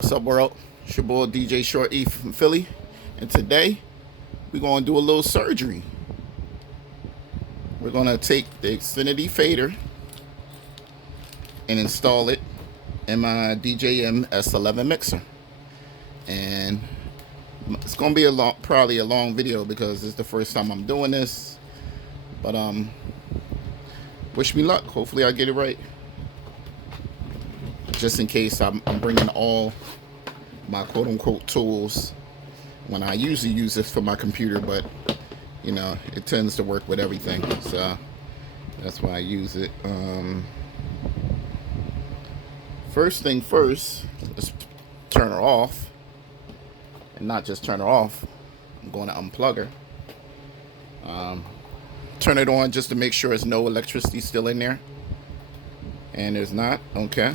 What's up, world? It's your boy DJ Short E from Philly, and today we're gonna do a little surgery. We're gonna take the Xfinity fader and install it in my DJM S11 mixer, and it's gonna be probably a long video because it's the first time I'm doing this. But wish me luck. Hopefully, I get it right. Just in case, I'm bringing all my quote-unquote tools when I usually use this for my computer, but you know, it tends to work with everything, so that's why I use it. First thing first, let's turn her off, and not just turn her off. I'm going to unplug her. Turn it on just to make sure there's no electricity still in there, and there's not. Okay.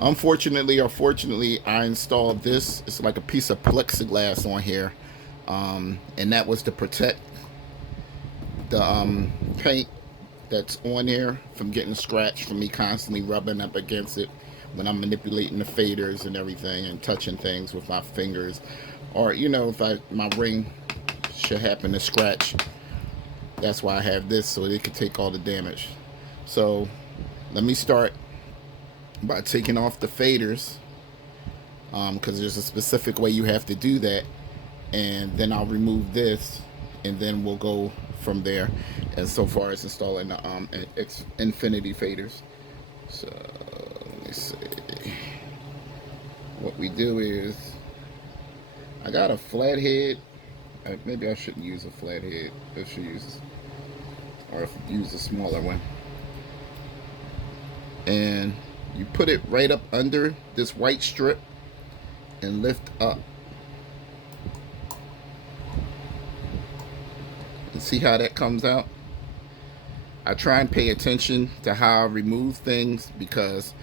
Unfortunately or fortunately, I installed this. It's like a piece of plexiglass on here, and that was to protect the paint that's on here from getting scratched from me constantly rubbing up against it when I'm manipulating the faders and everything and touching things with my fingers, or you know, if my ring should happen to scratch. That's why I have this, so it could take all the damage. So let me start by taking off the faders, because there's a specific way you have to do that, and then I'll remove this, and then we'll go from there as so far as installing the infinity faders. So let me see. What we do is, I got a flathead. Maybe I shouldn't use a flathead. I should use a smaller one. And you put it right up under this white strip and lift up. And see how that comes out? I try and pay attention to how I remove things, because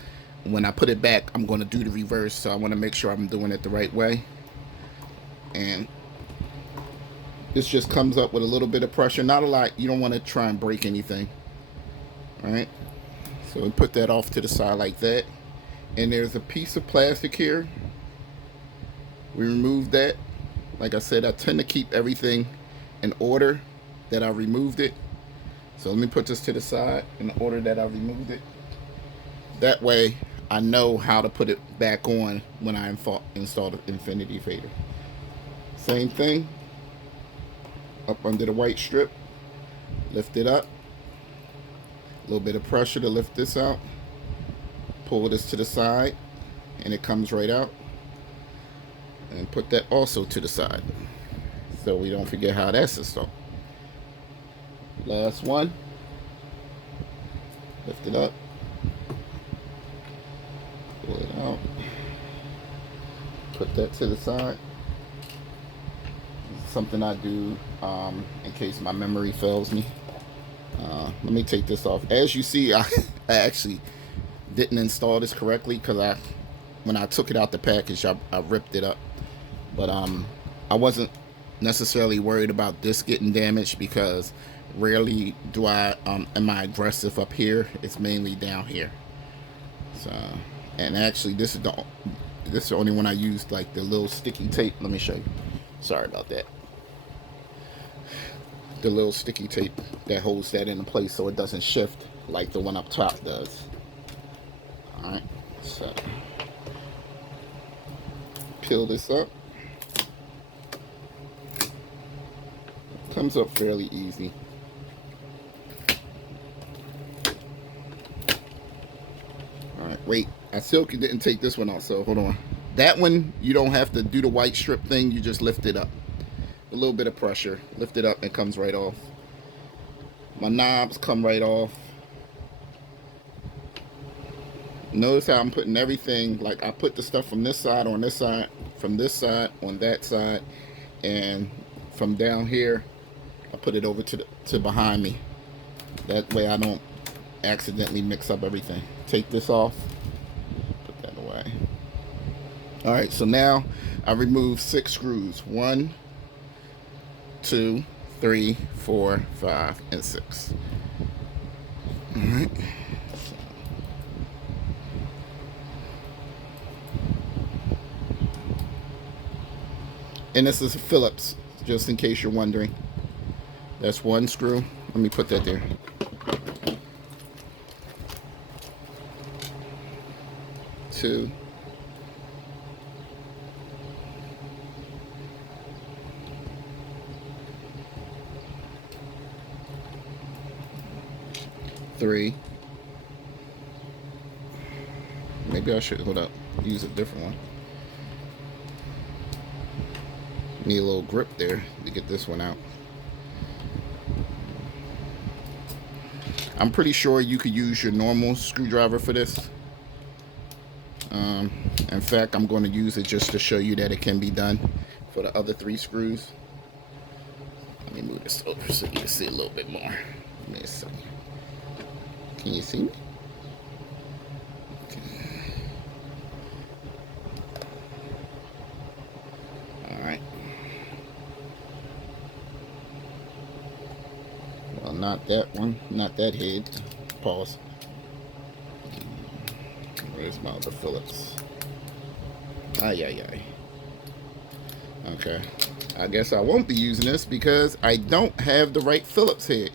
when I put it back, I'm going to do the reverse. So I want to make sure I'm doing it the right way. And this just comes up with a little bit of pressure. Not a lot. You don't want to try and break anything. All right. So we put that off to the side like that. And there's a piece of plastic here. We remove that. Like I said, I tend to keep everything in order that I removed it. So let me put this to the side in the order that I removed it. That way I know how to put it back on when I install the infinity fader. Same thing. Up under the white strip. Lift it up. A little bit of pressure to lift this out. Pull this to the side, and it comes right out. And put that also to the side, so we don't forget how that's installed. Last one. Lift it up. Pull it out. Put that to the side. It's something I do in case my memory fails me. Let me take this off. As you see, I actually didn't install this correctly, because when I took it out the package, I ripped it up. But I wasn't necessarily worried about this getting damaged, because rarely am I aggressive up here. It's mainly down here. So, and actually, this is the only one I used, like the little sticky tape. Let me show you. Sorry about that. The little sticky tape that holds that into place so it doesn't shift like the one up top does. Alright, so peel this up. Comes up fairly easy. Alright, wait, I still didn't take this one out, so hold on. That one, you don't have to do the white strip thing, you just lift it up. A little bit of pressure, lift it up, and it comes right off. My knobs come right off. Notice how I'm putting everything, like I put the stuff from this side on this side, from this side on that side, and from down here I put it over to behind me. That way I don't accidentally mix up everything. Take this off, put that away. Alright, so now I removed 6 screws. 1, 2, 3, 4, 5, and 6. Alright. And this is a Phillips, just in case you're wondering. That's one screw. Let me put that there. Two. Three. Maybe I should, hold up, use a different one. Need a little grip there to get this one out. I'm pretty sure you could use your normal screwdriver for this. In fact, I'm going to use it just to show you that it can be done for the other 3 screws. Let me move this over so you can see a little bit more. Give me a second. Can you see me? Okay. All right. Well, not that one, not that head. Pause. Where's my other Phillips? Ay. Okay. I guess I won't be using this because I don't have the right Phillips head.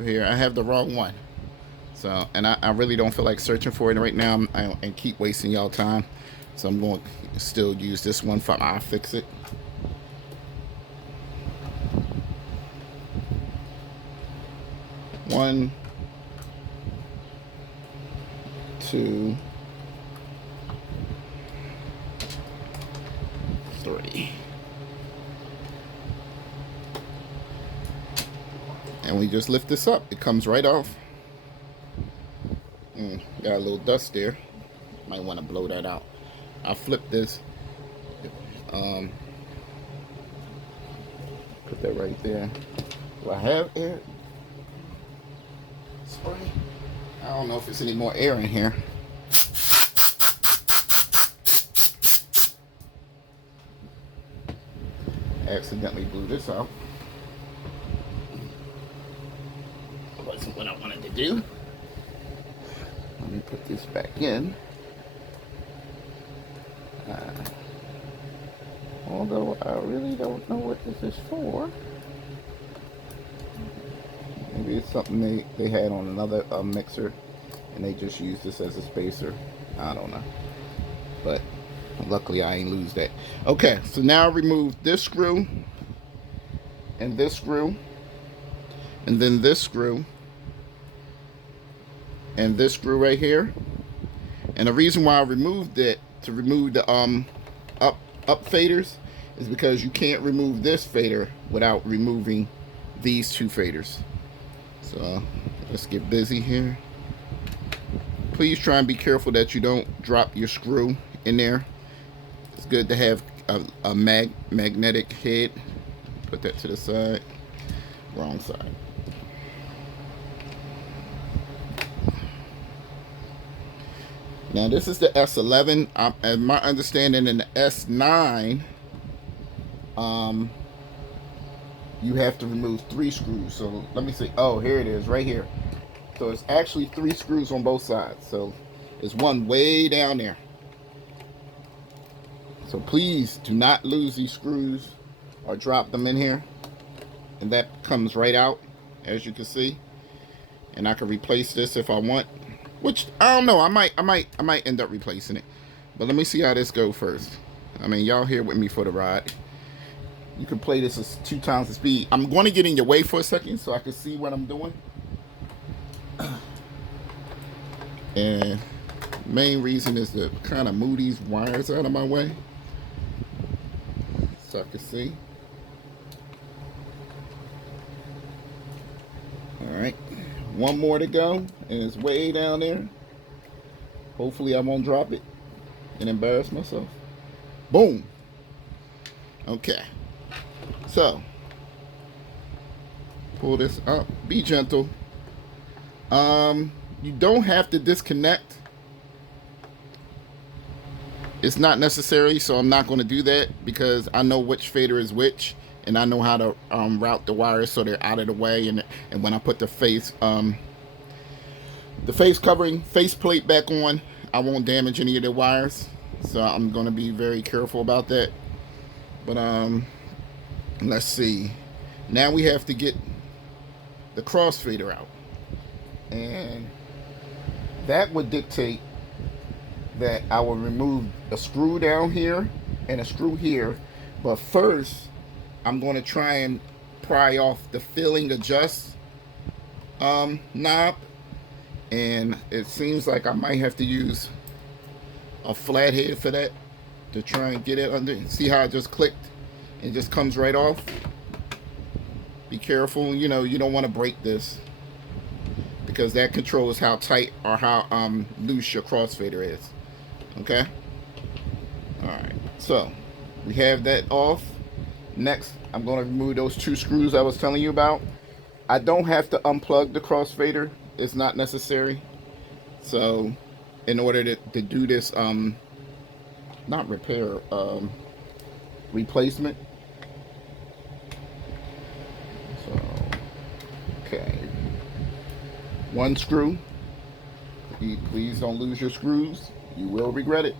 Here, I have the wrong one. So, and I really don't feel like searching for it right now and keep wasting y'all time. So I'm going to still use this one for my iFixit. One, two, three. And we just lift this up. It comes right off. Got a little dust there. Might want to blow that out. I'll flip this. Put that right there. Do I have air spray? I don't know if there's any more air in here. Accidentally blew this out. Wasn't what I wanted to do. Let me put this back in. Although I really don't know what this is for. Maybe it's something they had on another mixer and they just used this as a spacer. I don't know. But luckily I ain't lose that. Okay, so now I remove this screw and this screw and then this screw and this screw right here. And the reason why I removed it, to remove the up faders, is because you can't remove this fader without removing these 2 faders. So let's get busy here. Please try and be careful that you don't drop your screw in there. It's good to have a magnetic head. Put that to the side. Wrong side. Now this is the S11. And my understanding in the S9, you have to remove 3 screws. So let me see. Oh, here it is, right here. So it's actually 3 screws on both sides. So there's one way down there. So please do not lose these screws or drop them in here. And that comes right out, as you can see. And I can replace this if I want. Which I don't know. I might end up replacing it. But let me see how this goes first. I mean, y'all here with me for the ride. You can play this as 2 times the speed. I'm going to get in your way for a second so I can see what I'm doing. And main reason is to kind of move these wires out of my way so I can see. Alright, one more to go, and it's way down there. Hopefully I won't drop it and embarrass myself. Boom. Okay, so pull this up. Be gentle. You don't have to disconnect. It's not necessary, so I'm not going to do that because I know which fader is which, and I know how to route the wires so they're out of the way. And when I put the face covering, faceplate back on, I won't damage any of the wires. So I'm going to be very careful about that. But let's see. Now we have to get the crossfader out, and that would dictate that I will remove a screw down here and a screw here. But first, I'm going to try and pry off the filling adjust knob, and it seems like I might have to use a flathead for that to try and get it under. See how it just clicked and just comes right off? Be careful, you know, you don't want to break this, because that controls how tight or how loose your crossfader is. Okay? Alright, so we have that off. Next, I'm going to remove those 2 screws I was telling you about. I don't have to unplug the crossfader. It's not necessary. So, in order to do this, not repair, replacement. So, okay. 1 screw. Please don't lose your screws. You will regret it.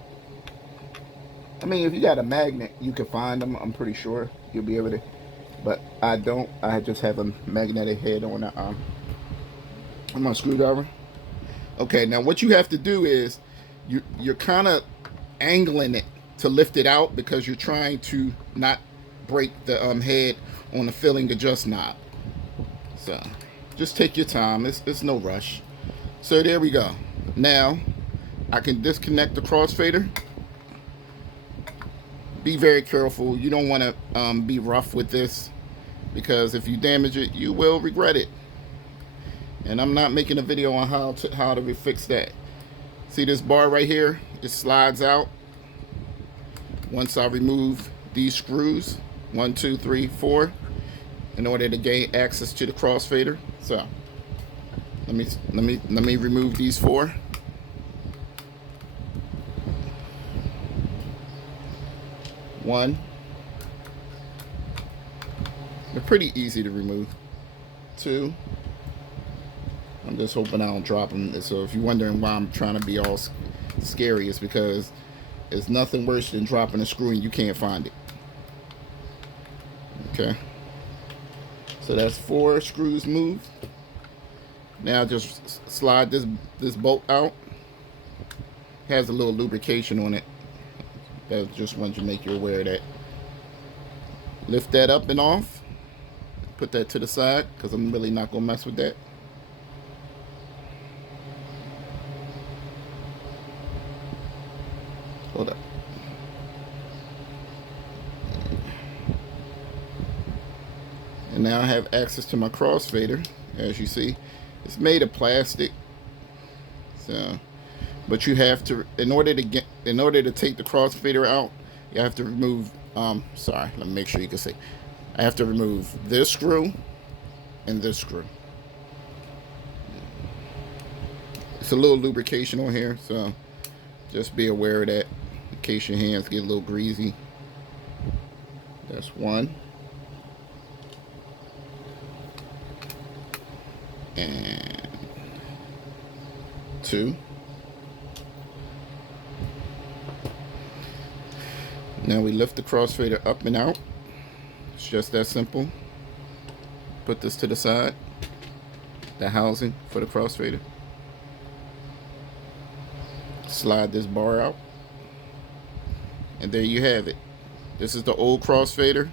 I mean, if you got a magnet, you can find them. I'm pretty sure you'll be able to. But I don't. I just have a magnetic head on my screwdriver. Okay, now what you have to do is you're kind of angling it to lift it out, because you're trying to not break the head on the filling adjust knob. So just take your time. It's no rush. So there we go. Now I can disconnect the crossfader. Be very careful. You don't want to be rough with this, because if you damage it, you will regret it. And I'm not making a video on how to fix that. See this bar right here? It slides out. Once I remove these screws, 1, 2, 3, 4, in order to gain access to the crossfader. So let me remove these 4. One. They're pretty easy to remove. 2. I'm just hoping I don't drop them. So if you're wondering why I'm trying to be all scary, it's because it's nothing worse than dropping a screw and you can't find it. Okay. So that's 4 screws moved. Now just slide this bolt out. It has a little lubrication on it. I just wanted to make you aware of that. Lift that up and off. Put that to the side, because I'm really not going to mess with that. Hold up. And now I have access to my crossfader. As you see, it's made of plastic. So, but you have to, in order to take the crossfader out, you have to remove, sorry, let me make sure you can see. I have to remove this screw and this screw. It's a little lubrication on here, so just be aware of that in case your hands get a little greasy. That's 1. And 2. Now we lift the crossfader up and out. It's just that simple. Put this to the side. The housing for the crossfader. Slide this bar out. And there you have it. This is the old crossfader.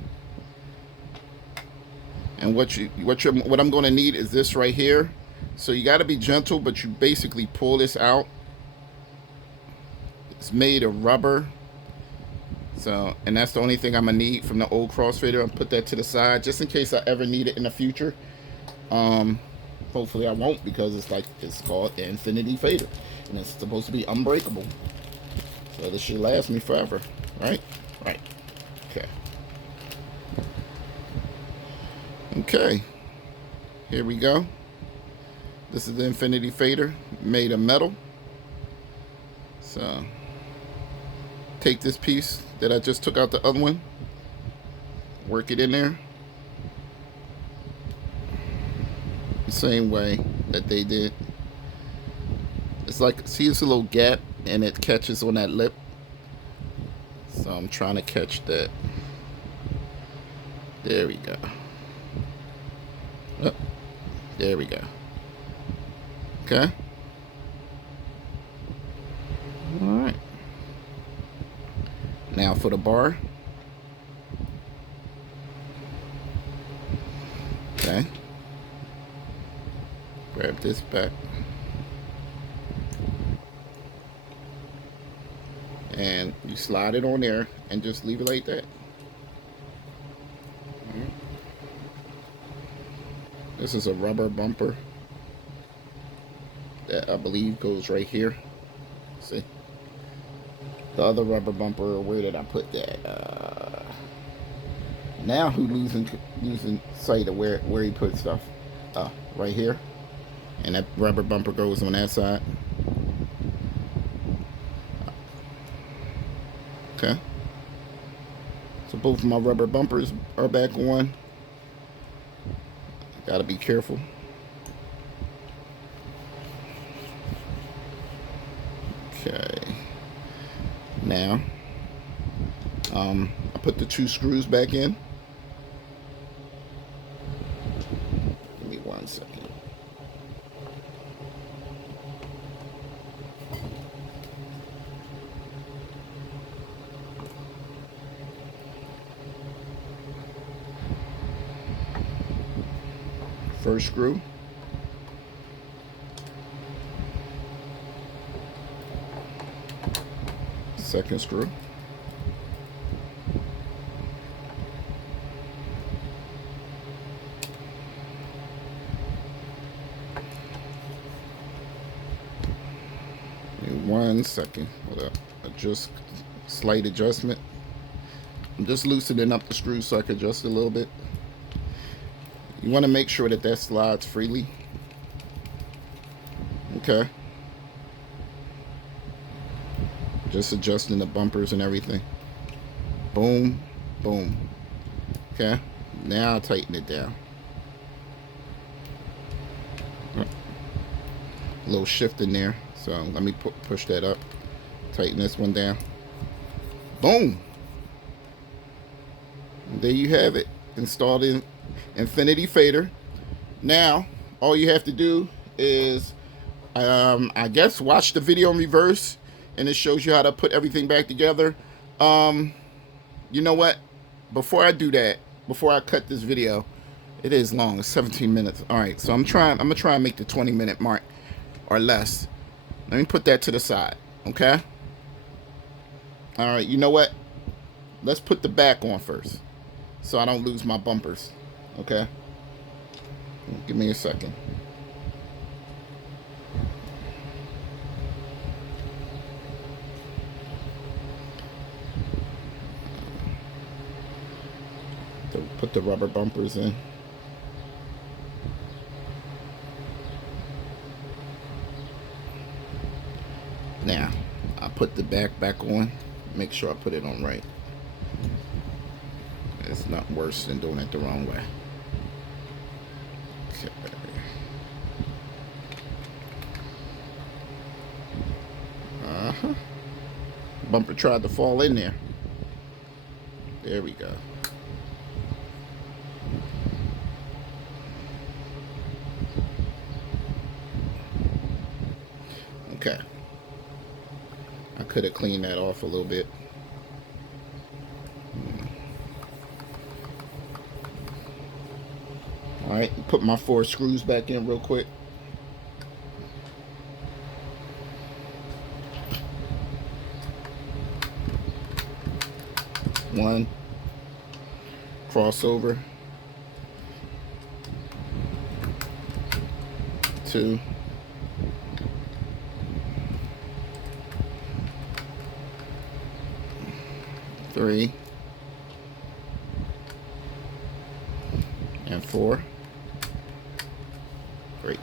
And what I'm going to need is this right here. So you got to be gentle, but you basically pull this out. It's made of rubber. So, and that's the only thing I'm gonna need from the old crossfader. I'll put that to the side just in case I ever need it in the future. Hopefully I won't, because it's called the Infinity Fader, and it's supposed to be unbreakable. So this should last me forever, right? Right. Okay. Okay. Here we go. This is the Infinity Fader, made of metal. So take this piece that I just took out the other one, work it in there the same way that they did. It's like, see, it's a little gap and it catches on that lip, so I'm trying to catch that. There we go. Oh, there we go. Okay. All right. Now for the bar. Okay. Grab this back. And you slide it on there and just leave it like that. Right. This is a rubber bumper that I believe goes right here. See? The other rubber bumper, where did I put that? Now who losing sight of where he put stuff? Right here. And that rubber bumper goes on that side. Okay. So both of my rubber bumpers are back on. Gotta be careful. Okay. Now, I put the 2 screws back in. Give me 1 second. First screw. Second screw. In 1 second. Hold up. Just slight adjustment. I'm just loosening up the screws so I can adjust it a little bit. You want to make sure that that slides freely. Okay. Just adjusting the bumpers and everything. Boom, boom. Okay. Now I'll tighten it down. A little shift in there. So let me push that up. Tighten this one down. Boom. And there you have it. Installed in infinity fader. Now all you have to do is I guess watch the video in reverse, and it shows you how to put everything back together. You know what, before I do that, before I cut this video, it is long, it's 17 minutes. All right, so I'm gonna try and make the 20-minute mark or less. Let me put that to the side. Okay. All right, you know what, let's put the back on first so I don't lose my bumpers. Okay, give me a second. Put the rubber bumpers in. Now I put the back on. Make sure I put it on right. It's not worse than doing it the wrong way. Okay. Bumper tried to fall in there. There we go. Okay. I could have cleaned that off a little bit. Alright, put my 4 screws back in real quick. One. Crossover. 2. 3. And 4. Great.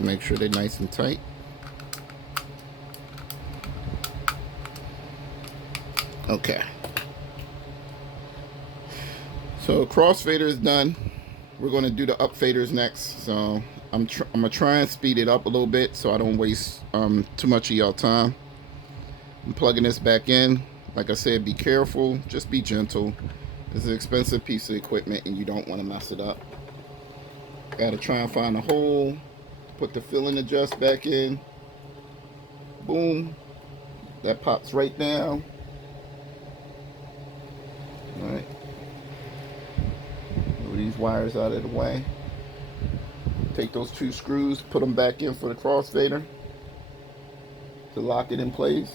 Make sure they're nice and tight. Okay. So crossfader is done. We're going to do the upfaders next. So I'm gonna try and speed it up a little bit so I don't waste too much of y'all time. I'm plugging this back in. Like I said, be careful. Just be gentle. It's an expensive piece of equipment and you don't want to mess it up. Gotta try and find a hole. Put the filling adjust back in. Boom. That pops right down. Alright. Move these wires out of the way. Take those 2 screws, put them back in for the crossfader to lock it in place.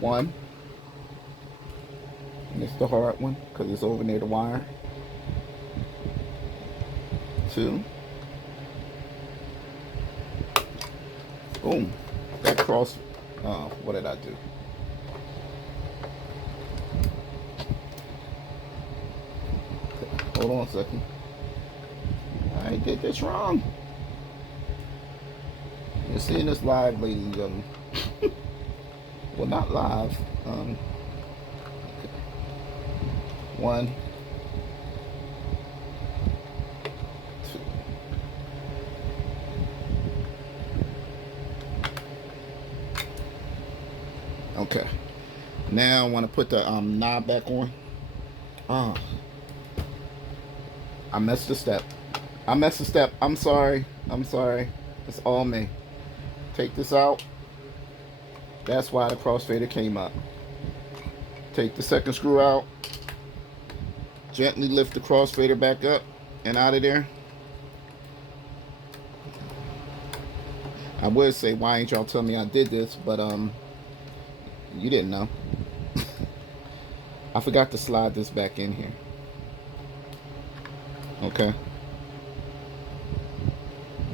1. And it's the hard one because it's over near the wire. 2. Boom. That cross. What did I do? Hold on a second. I did this wrong. You're seeing this live, ladies and gentlemen. Well, not live. Okay. 1, 2. Okay. Now I want to put the knob back on. I messed a step. I'm sorry. It's all me. Take this out. That's why the crossfader came up. Take the second screw out. Gently lift the crossfader back up and out of there. I would say, why ain't y'all tell me I did this? But you didn't know. I forgot to slide this back in here. Okay.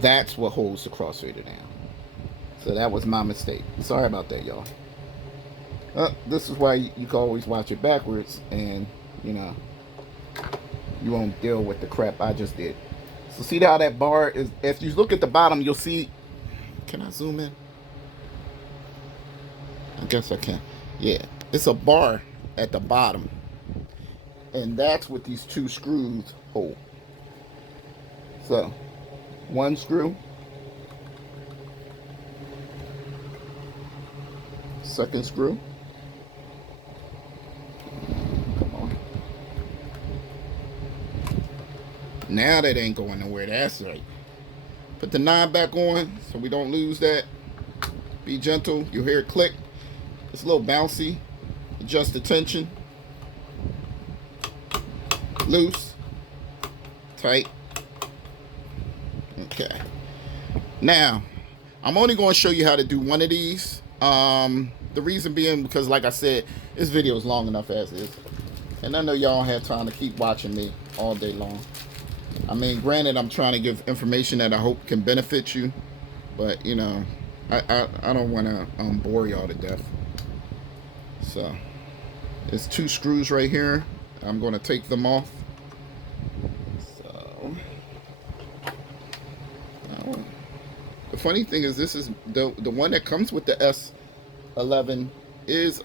That's what holds the crossfader down. So that was my mistake. Sorry about that, y'all. This is why you can always watch it backwards, and you know, you won't deal with the crap I just did. So see how that bar is? If you look at the bottom, you'll see. Can I zoom in? I guess I can. Yeah, it's a bar at the bottom, and that's what these 2 screws hold. So 1 screw, second screw. Come on. Now that ain't going nowhere. That's right. Put the knob back on so we don't lose that. Be gentle. You'll hear it click. It's a little bouncy. Adjust the tension. Loose. Tight. Okay. Now, I'm only going to show you how to do one of these. The reason being because, like I said, this video is long enough as is. And I know y'all don't have time to keep watching me all day long. I mean, granted, I'm trying to give information that I hope can benefit you. But, you know, I don't want to bore y'all to death. So, there's 2 screws right here. I'm going to take them off. So, the funny thing is, this is the one that comes with the S11 is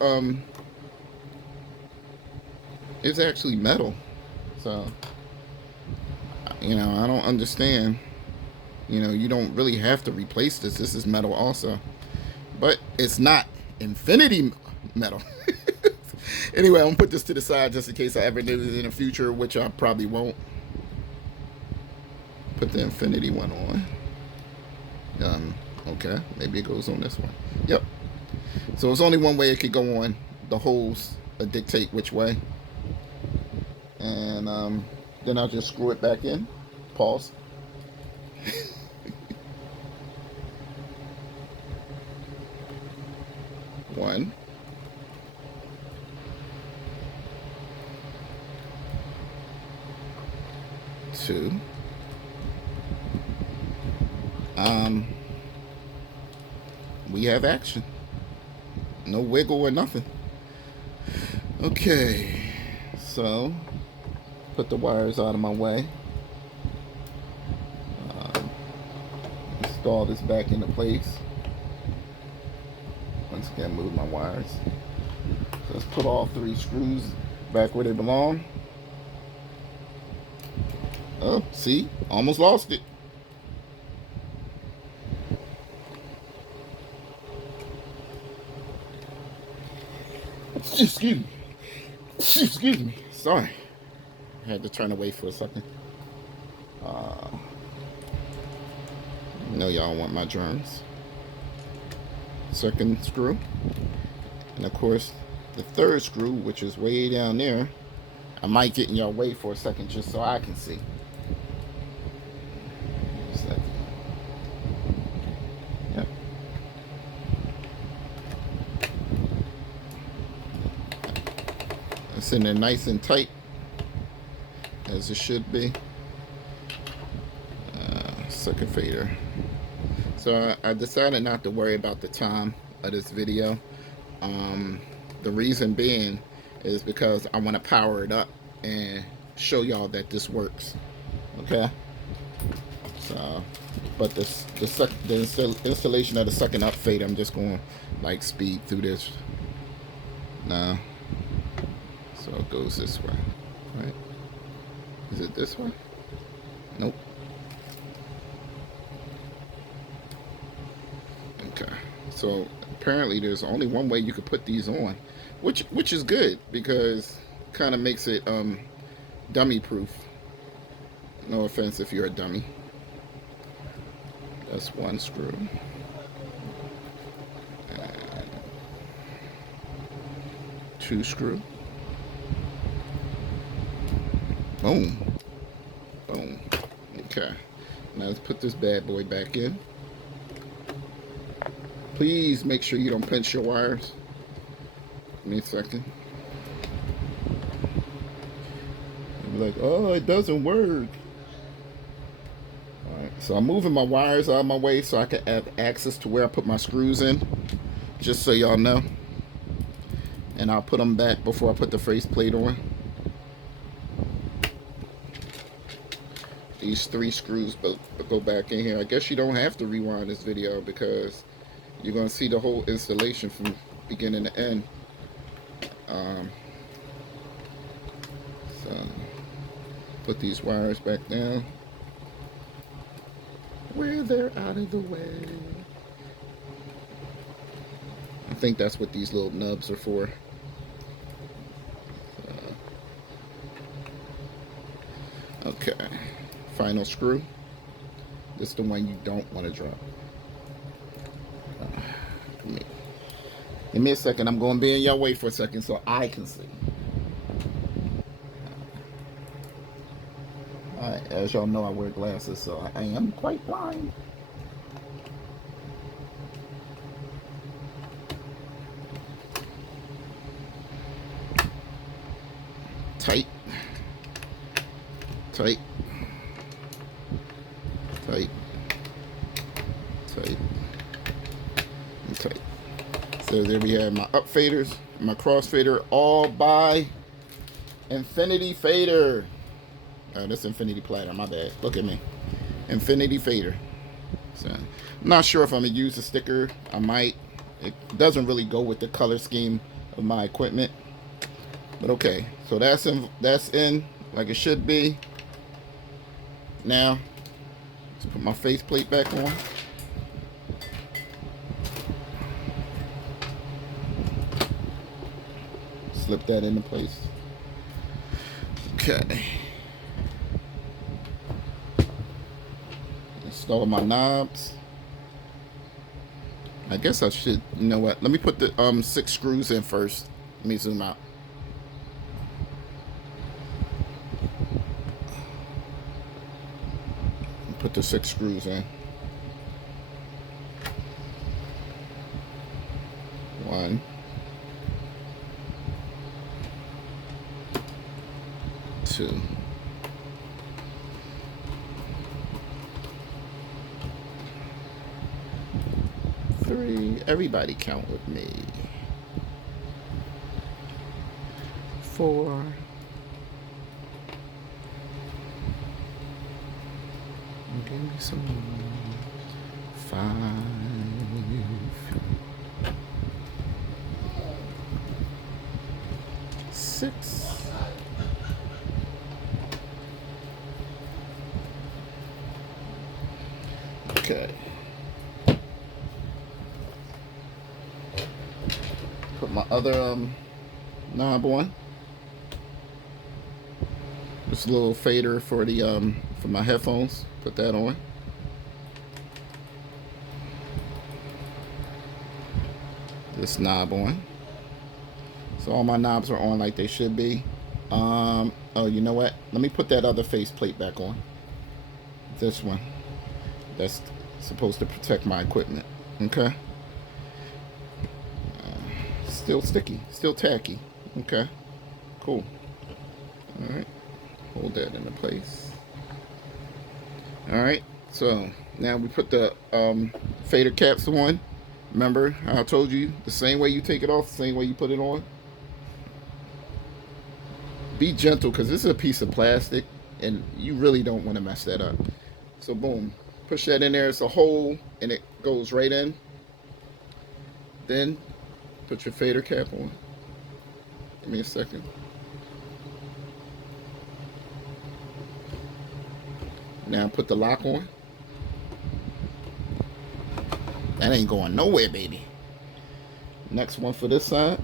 actually metal. So, you know, I don't understand. You know, you don't really have to replace this. This is metal also, but it's not infinity metal. Anyway, I'm gonna put this to the side just in case I ever need it in the future, which I probably won't. Put the infinity one on. Okay, maybe it goes on this one. Yep. So there's only one way it could go on. The holes dictate which way. And then I'll just screw it back in. Pause. One. Two. We have action. No wiggle or nothing. Okay. So, put the wires out of my way. Install this back into place. Once again, move my wires. So let's put all 3 screws back where they belong. Oh, see? Almost lost it. Excuse me. Excuse me. Sorry. I had to turn away for a second. You know y'all want my germs. Second screw. And of course, the third screw, which is way down there. I might get in your way for a second just so I can see. Yep. It's in there nice and tight, as it should be. Second fader. So I decided not to worry about the time of this video. The reason being is because I want to power it up and show y'all that this works. Okay. So, but the installation of the second upfader, I'm just going to like speed through this. Now, so it goes this way, right? Is it this way? Nope. Okay. So apparently there's only one way you could put these on, which is good because it kind of makes it dummy proof. No offense if you're a dummy. That's one screw. And two screw. Boom. Boom. Okay. Now let's put this bad boy back in. Please make sure you don't pinch your wires. Give me a second. You'll be like, oh, it doesn't work. Alright, so I'm moving my wires out of my way so I can have access to where I put my screws in. Just so y'all know. And I'll put them back before I put the faceplate on. These three screws go back in here. I guess you don't have to rewind this video because you're going to see the whole installation from beginning to end. So, put these wires back down where they're out of the way. I think that's what these little nubs are for. Okay, final screw. This is the one you don't want to drop. Give me a second. I'm going to be in your way for a second so I can see. Alright, as y'all know, I wear glasses, so I am quite blind. Tight. Tight. Tight. Tight. And tight. So there we have my upfaders, my crossfader, all by Infinity Fader. Oh, that's Infinity Platter, my bad. Look at me. Infinity Fader. So, I'm not sure if I'm going to use a sticker. I might. It doesn't really go with the color scheme of my equipment. But okay. So that's in like it should be. Now, let's put my faceplate back on. Slip that into place. Okay. Install my knobs. I guess I should, you know what? Let me put the 6 screws in first. Let me zoom out. Put the 6 screws in. 1, 2, 3. Everybody count with me. 4. Give me some 5. 6. Okay. Put my other knob on. This little fader for the for my headphones. Put that on. This knob on. So all my knobs are on like they should be. Oh, you know what? Let me put that other faceplate back on. This one. That's supposed to protect my equipment. Okay. Still sticky. Still tacky. Okay. Cool. All right. Hold that into place. All right. So now we put the fader caps on. Remember how I told you, the same way you take it off, the same way you put it on. Be gentle, because this is a piece of plastic and you really don't want to mess that up. So boom, push that in there. It's a hole and it goes right in. Then put your fader cap on. Give me a second. Now put the lock on. That ain't going nowhere, baby. Next one for this side.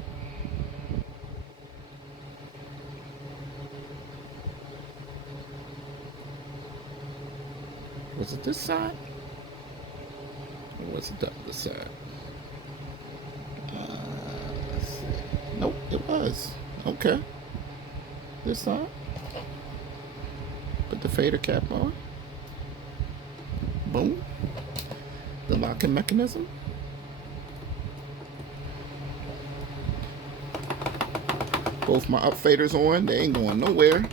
Was it this side? Or was it the other side? Let's see. Nope, it was. Okay. This side. Put the fader cap on. Boom. The locking mechanism. Both my upfaders on. They ain't going nowhere.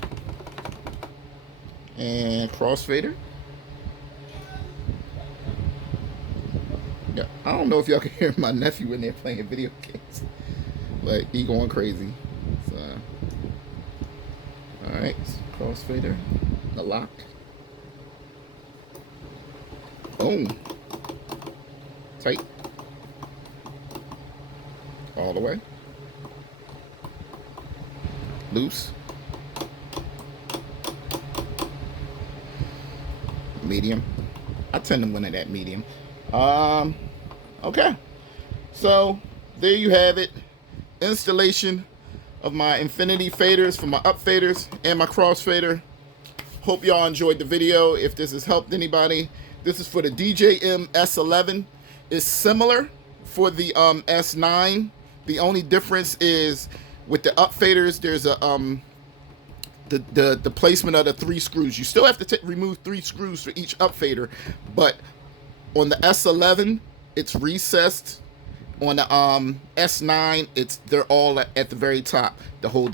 And crossfader. Yeah, I don't know if y'all can hear my nephew in there playing video games, but he going crazy. So, all right, crossfader, the lock. Boom. Tight. All the way. Loose. Medium. I tend to win it at medium. Okay. So, there you have it. Installation of my infinity faders for my up faders and my crossfader. Hope y'all enjoyed the video. If this has helped anybody, this is for the DJM S11. It's similar for the S9. The only difference is with the up faders, there's a the placement of the 3 screws. You still have to remove 3 screws for each up fader, but on the S11, it's recessed. On the S9, they're all at the very top. The whole